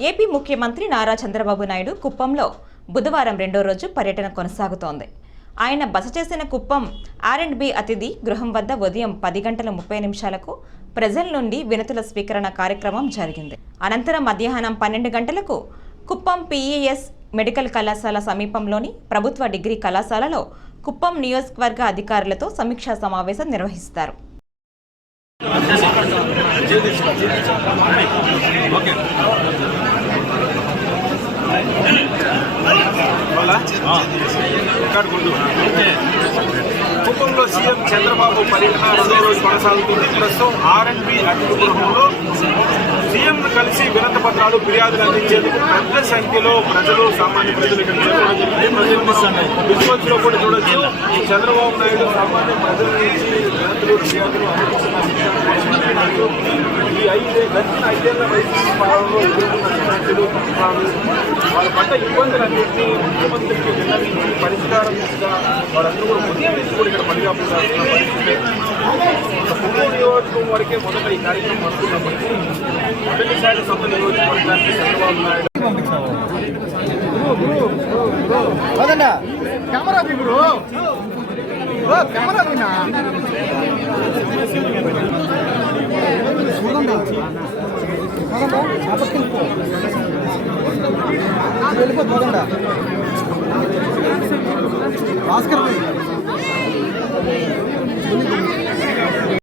AP ముఖ్యమంత్రి నారా చంద్రబాబు నాయుడు కుప్పంలో బుధవారం రెండో రోజు పర్యటన కొనసాగుతోంది. ఆయన బస చేసిన కుప్పం R&B అతిథి గృహం వద్ద ఉదయం 10:30 ప్రజల నుండి వినతుల స్వీకరణ కార్యక్రమం జరిగింది. అనంతరం మధ్యాహ్నం 12 గంటలకు కుప్పం PES మెడికల్ కళాశాల సమీపంలోని ప్రభుత్వ డిగ్రీ కళాశాలలో కుప్పం నియోజకవర్గ అధికారులతో సమీక్షా సమావేశం నిర్వహిస్తారు. కుప్పంలో సీఎం చంద్రబాబు పర్యటన రెండో రోజు కొనసాగుతుంది. ప్రస్తుతం R&B అతిథి గృహంలో సీఎంను కలిసి వినతి పత్రాలు ఫిర్యాదులు అందించేందుకు పెద్ద సంఖ్యలో ప్రజలు సామాన్య ప్రజలు ఇక్కడ చేరుకోవడం జరిగింది. విజువల్స్లో కూడా చూడొచ్చు. చంద్రబాబు నాయుడు సామాన్య ప్రజల నుంచి వినతులు ఫిర్యాదులు అందించారు. ఈ గడిచిన 5 ఏళ్ల వైసీపీ పాలనలో ఎదుర్కొన్న సమస్యలు వాళ్ళ పట్ల ఇబ్బందులన్నింటినీ ముఖ్యమంత్రికి విన్నవించి పరిష్కారం వాళ్ళందరూ కూడా ఉదయం నుంచి కూడా ఇక్కడ పనిచేస్తున్నారు. కుప్పం నియోజకవర్గం వరకే మొదట ఈ కార్యక్రమం వస్తున్నప్పటికీ మొదటిసారి సొంత నియోజకవర్గానికి చంద్రబాబు నాయుడు భాస్కర్